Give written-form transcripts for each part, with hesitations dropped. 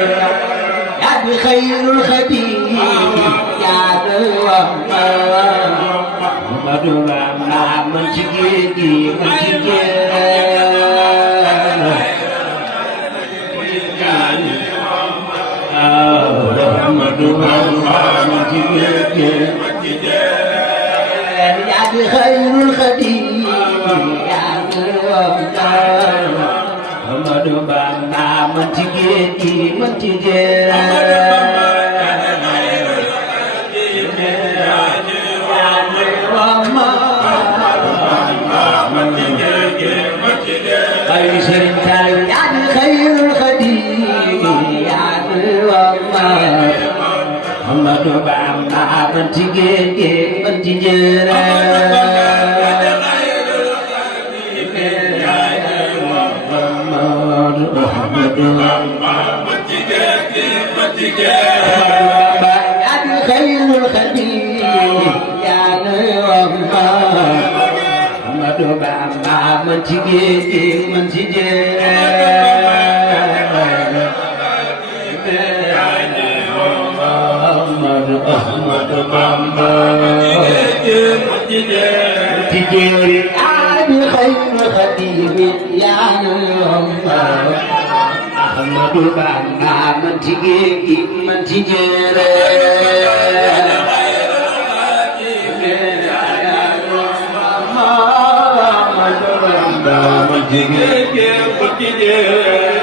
يا بخير الخديم يا محمد ما من تجيدي من تجيدي يا بخير الخديم يا محمد ما من تجيدي من تجيدي خير سرتاي يا خير الخديم يا محمد بامنا من تجيدي من تجيرا محمد من تجيدي من تجيرا يا خير الخديم يا محمد بامنا من تجيدي من تجيرا Ahmad Bamba Tijeri Abi Khair Khadim Ya Allah Ahmad Bamba Mentijeri Mentijeri Ahmad Bamba Mentijeri Mentijeri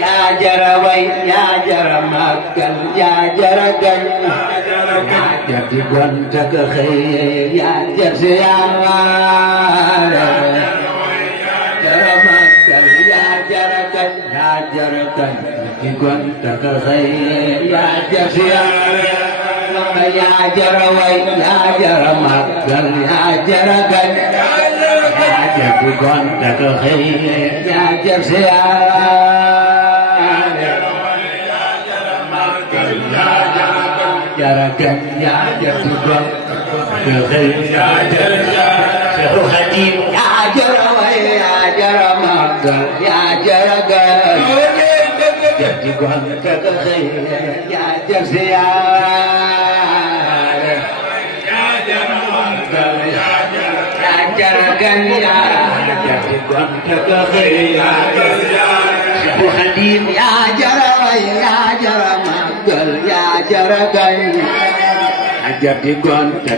Ya jarawai, ya jaramakan, ya jaragan, ya jadi gonta ke khair, ya jarsiawan. Jaramakan, ya jaragan, ya jaragan, jadi gonta ke khair, ya jarsiawan. Ya jarawai, ya jaramakan, ya jaragan, ya jadi gonta ke khair, ya jarsiawan. Jarakan ya jatuh ya Syekh Hadim ya jarawai ya jaramagal ya jaragan jadi ganta khair ya jarsiar ya jaramagal ya jaragan ya jadi ganta khair ya jarsiar Syekh Hadim ya jarawai ya jaramagal ya jaragan ajar digonta